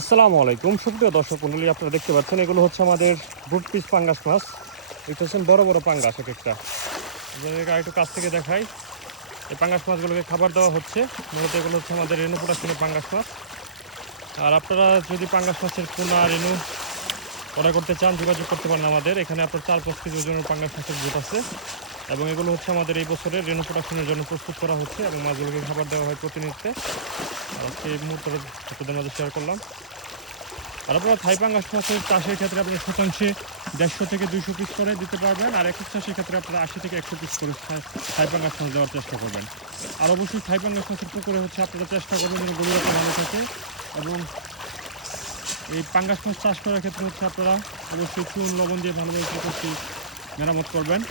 আসসালামু আলাইকুম। সুপ্রিয় দর্শক মন্ডলী, আপনারা দেখতে পাচ্ছেন, এগুলো হচ্ছে আমাদের বুট পিস পাঙ্গাস মাছ। এটা হচ্ছেন বড় বড় পাঙ্গাস এক একটা। একটু কাছ থেকে দেখাই। এই পাঙ্গাস মাছগুলোকে খাবার দেওয়া হচ্ছে। মূলত এগুলো হচ্ছে আমাদের রেণু প্রোডাকশনের পাঙ্গাস মাছ। আর আপনারা যদি পাঙ্গাস মাছের পোনা, রেণু অর্ডার করতে চান, যোগাযোগ করতে পারেন আমাদের। এখানে আপনার চার পাঁচ কেজি ওজনের পাঙ্গাস মাছের জুট আছে। এবং এগুলো হচ্ছে আমাদের এই বছরের রেণু প্রোডাকশনের জন্য প্রস্তুত করা হচ্ছে এবং মাছগুলোকে খাবার দেওয়া হয় প্রতিনিয়তে। আজকে এই মুহূর্তে আপনাদের মাঝে শেয়ার করলাম। আর আপনারা থাই পাঙ্গাস মাছের চাষের ক্ষেত্রে আপনি শতাংশে দেড়শো থেকে দুইশো পিস করে দিতে পারবেন, আর একক চাষের ক্ষেত্রে আপনারা আশি থেকে একশো পিস করে থাই- থাই পাঙ্গাস মাছ দেওয়ার চেষ্টা করবেন। আর অবশ্যই থাই পাঙ্গাস মাছের পুকুরে হচ্ছে আপনারা চেষ্টা করবেন যেন গভীরতা ভালো থাকে এবং এই পাঙ্গাস মাছ চাষ করার ক্ষেত্রে হচ্ছে আপনারা অবশ্যই চুন, লবণ দিয়ে ভালোভাবে মেরামত করবেন।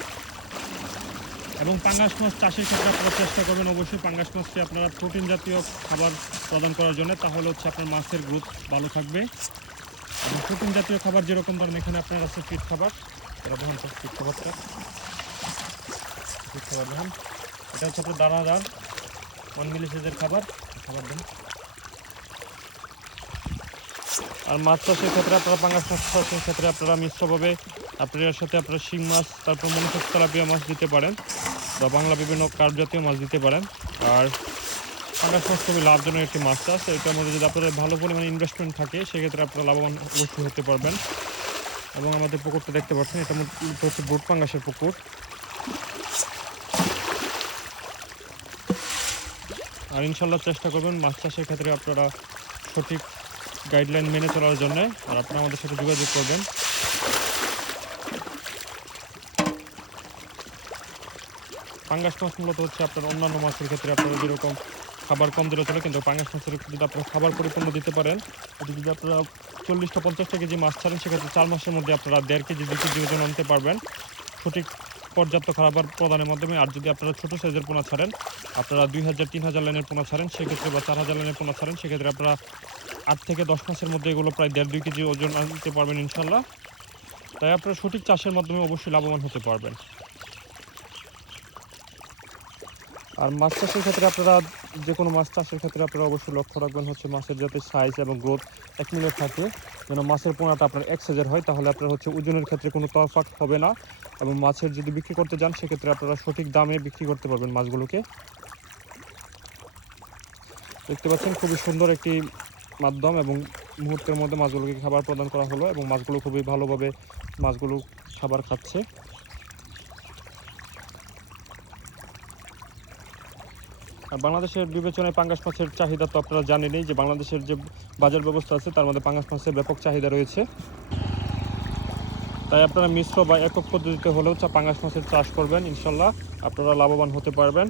এবং পাঙ্গাস মাছ চাষের ক্ষেত্রে আপনারা চেষ্টা করবেন অবশ্যই পাঙ্গাস মাছকে আপনারা প্রোটিন জাতীয় খাবার প্রদান করার জন্য। তাহলে হচ্ছে আপনার মাছের গ্রোথ ভালো থাকবে। এবং প্রোটিন জাতীয় খাবার যেরকম ধরেন এখানে আপনার আছে ফিট খাবার। এটা তো ফিট খাবারটা। ফিট খাবার দেখেন এটা হচ্ছে আপনার দানাদার ওয়ান মিলি সাইজের খাবার। খাবার দেন আর মাছ চাষের ক্ষেত্রে আপনারা পাঙ্গাস মাছ চাষের ক্ষেত্রে আপনারা মিশ্রভাবে আপনার সাথে আপনারা শিং মাছ, তারপর মনোসেক্স তেলাপিয়া মাছ দিতে পারেন বা বাংলা বিভিন্ন কার্প জাতীয় মাছ দিতে পারেন। আর পাঙ্গাস মাছ খুবই লাভজনক একটি মাছ চাষ। এটার মধ্যে যদি আপনাদের ভালো পরিমাণে ইনভেস্টমেন্ট থাকে, সেক্ষেত্রে আপনারা লাভবান অবশ্যই হতে পারবেন। এবং আমাদের পুকুরটা দেখতে পাচ্ছেন এটা হচ্ছে বুট পাঙ্গাসের পুকুর। আর ইনশাল্লাহ চেষ্টা করবেন মাছ চাষের ক্ষেত্রে আপনারা সঠিক গাইডলাইন মেনে চলার জন্য। আর আপনারা আমাদের সাথে যোগাযোগ করবেন। পাঙ্গাস মাছ মূলত হচ্ছে আপনার অন্যান্য মাছের ক্ষেত্রে আপনারা যেরকম খাবার কম দিলে চলে, কিন্তু পাঙ্গাস মাছের যদি আপনারা খাবার পরিপূর্ণ দিতে পারেন যদি আপনারা চল্লিশটা পঞ্চাশটা কেজি মাছ ছাড়েন, সেক্ষেত্রে চার মাসের মধ্যে আপনারা দেড় কেজি দু কেজি ওজন আনতে পারবেন। সঠিক পর্যাপ্ত খাবার প্রদানের মাধ্যমে, আর যদি আপনারা ছোটো সাইজের পোনা ছাড়েন, আপনারা দুই হাজার, তিন হাজার লাইনের পোনা ছাড়েন, সেক্ষেত্রে বা চার হাজার লাইনের পোনা ছাড়েন, সেক্ষেত্রে আপনারা আট থেকে দশ মাসের মধ্যে এগুলো প্রায় দেড়, দুই কেজি ওজন আনতে পারবেন ইনশাল্লাহ। তাই আপনারা সঠিক চাষের মাধ্যমে অবশ্যই লাভবান হতে পারবেন। আর মাছ চাষের ক্ষেত্রে আপনারা যে কোনো মাছ চাষের ক্ষেত্রে আপনারা অবশ্যই লক্ষ্য রাখবেন হচ্ছে মাছের যাতে সাইজ এবং গ্রোথ এক মিলে থাকে। যেন মাছের পোনাটা আপনার এক সাইজের হয়, তাহলে আপনার হচ্ছে ওজনের ক্ষেত্রে কোনো তফাৎ হবে না। এবং মাছের যদি বিক্রি করতে যান, সেক্ষেত্রে আপনারা সঠিক দামে বিক্রি করতে পারবেন মাছগুলোকে। দেখতে পাচ্ছেন খুবই সুন্দর একটি মাধ্যম এবং মুহূর্তের মধ্যে মাছগুলোকে খাবার প্রদান করা হলো এবং মাছগুলো খুবই ভালোভাবে মাছগুলো খাবার খাচ্ছে। বাংলাদেশের বিবেচনায় পাঙ্গাস মাছের চাহিদা তো আপনারা জানেনই যে বাংলাদেশের যে বাজার ব্যবস্থা আছে, তার মধ্যে পাঙ্গাস মাছের ব্যাপক চাহিদা রয়েছে। তাই আপনারা মিশ্র বা একক পদ্ধতিতে হলেও চা পাঙ্গাস মাছের চাষ করবেন, ইনশাল্লাহ আপনারা লাভবান হতে পারবেন।